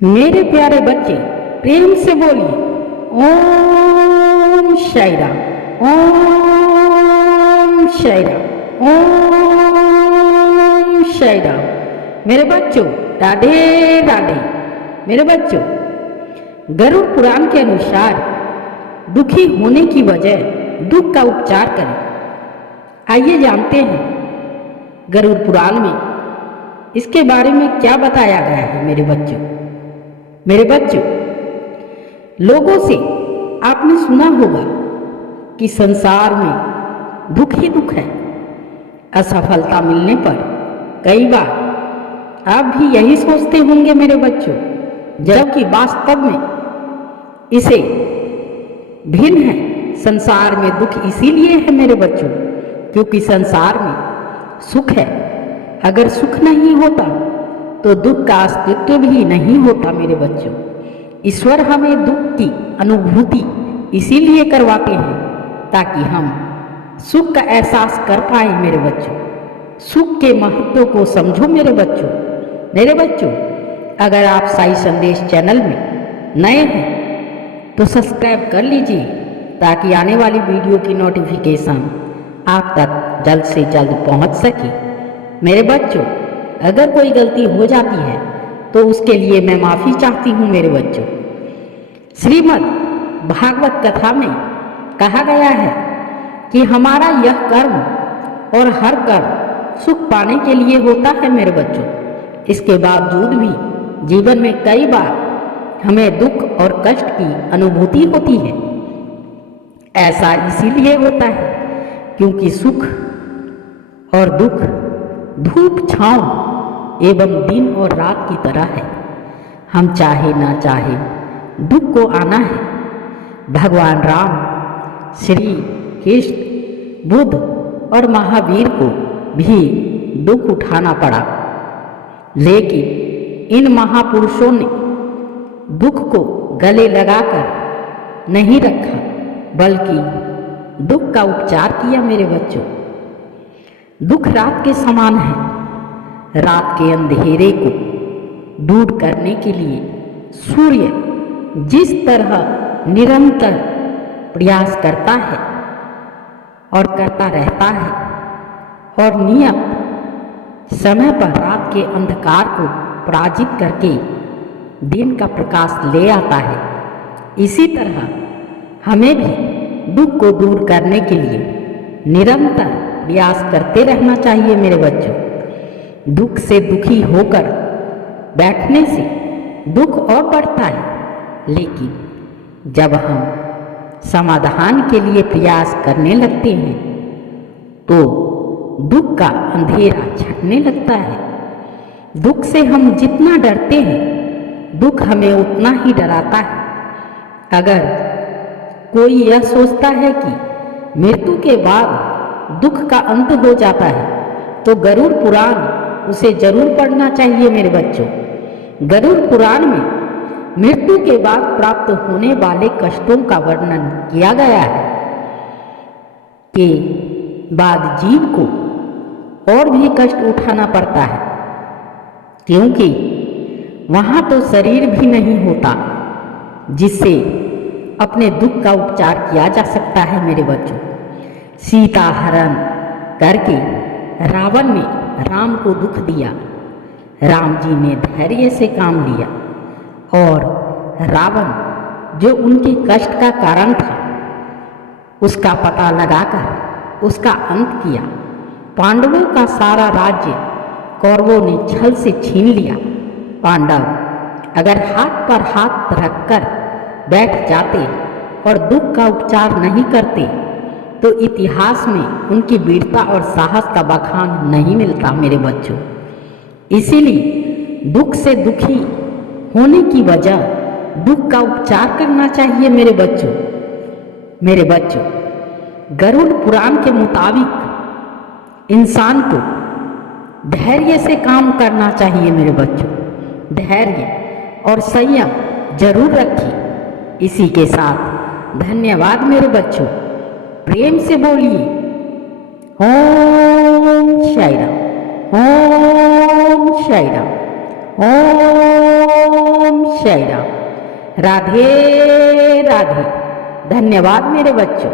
मेरे प्यारे बच्चे, प्रेम से बोलिए ओम साई राम। ओम साई राम। ओम साई राम। मेरे बच्चों, राधे राधे। मेरे बच्चों, गरुड़ पुराण के अनुसार दुखी होने की वजह दुख का उपचार करें। आइए जानते हैं गरुड़ पुराण में इसके बारे में क्या बताया गया है। मेरे बच्चों, लोगों से आपने सुना होगा कि संसार में दुख ही दुख है। असफलता मिलने पर कई बार आप भी यही सोचते होंगे मेरे बच्चों, जबकि वास्तव में इसे भिन्न है। संसार में दुख इसीलिए है मेरे बच्चों क्योंकि संसार में सुख है। अगर सुख नहीं होता तो दुख का अस्तित्व भी नहीं होता मेरे बच्चों। ईश्वर हमें दुख की अनुभूति इसीलिए करवाते हैं ताकि हम सुख का एहसास कर पाए मेरे बच्चों। सुख के महत्व को समझो मेरे बच्चों। अगर आप साई संदेश चैनल में नए हैं तो सब्सक्राइब कर लीजिए ताकि आने वाली वीडियो की नोटिफिकेशन आप तक जल्द से जल्द पहुंच सके। मेरे बच्चों, अगर कोई गलती हो जाती है तो उसके लिए मैं माफ़ी चाहती हूँ मेरे बच्चों। श्रीमद् भागवत कथा में कहा गया है कि हमारा यह कर्म और हर कर्म सुख पाने के लिए होता है मेरे बच्चों। इसके बावजूद भी जीवन में कई बार हमें दुख और कष्ट की अनुभूति होती है। ऐसा इसीलिए होता है क्योंकि सुख और दुख धूप छांव एवं दिन और रात की तरह है। हम चाहे ना चाहे दुख को आना है। भगवान राम, श्री कृष्ण, बुद्ध और महावीर को भी दुख उठाना पड़ा, लेकिन इन महापुरुषों ने दुख को गले लगाकर नहीं रखा बल्कि दुख का उपचार किया मेरे बच्चों। दुख रात के समान है। रात के अंधेरे को दूर करने के लिए सूर्य जिस तरह निरंतर प्रयास करता है और करता रहता है और नियत समय पर रात के अंधकार को पराजित करके दिन का प्रकाश ले आता है, इसी तरह हमें भी दुख को दूर करने के लिए निरंतर प्रयास करते रहना चाहिए मेरे बच्चों। दुख से दुखी होकर बैठने से दुख और बढ़ता है, लेकिन जब हम समाधान के लिए प्रयास करने लगते हैं तो दुख का अंधेरा छटने लगता है। दुख से हम जितना डरते हैं दुख हमें उतना ही डराता है। अगर कोई यह सोचता है कि मृत्यु के बाद दुख का अंत हो जाता है तो गरुड़ पुराण उसे जरूर पढ़ना चाहिए मेरे बच्चों। गरुड़ पुराण में मृत्यु के बाद प्राप्त होने वाले कष्टों का वर्णन किया गया है कि बाद जीव को और भी कष्ट उठाना पड़ता है क्योंकि वहाँ तो शरीर भी नहीं होता जिससे अपने दुख का उपचार किया जा सकता है मेरे बच्चों। सीता हरण करके रावण ने राम को दुख दिया। राम जी ने धैर्य से काम लिया और रावण जो उनके कष्ट का कारण था उसका पता लगाकर उसका अंत किया। पांडवों का सारा राज्य कौरवों ने छल से छीन लिया। पांडव अगर हाथ पर हाथ रखकर बैठ जाते और दुख का उपचार नहीं करते तो इतिहास में उनकी वीरता और साहस का बखान नहीं मिलता मेरे बच्चों। इसीलिए दुख से दुखी होने की वजह दुख का उपचार करना चाहिए मेरे बच्चों। गरुड़ पुराण के मुताबिक इंसान को धैर्य से काम करना चाहिए मेरे बच्चों। धैर्य और संयम जरूर रखिए। इसी के साथ धन्यवाद मेरे बच्चों। प्रेम से बोलिए ओम साई राम। ओम साई राम। ओम जय राम। राधे राधे। धन्यवाद मेरे बच्चों।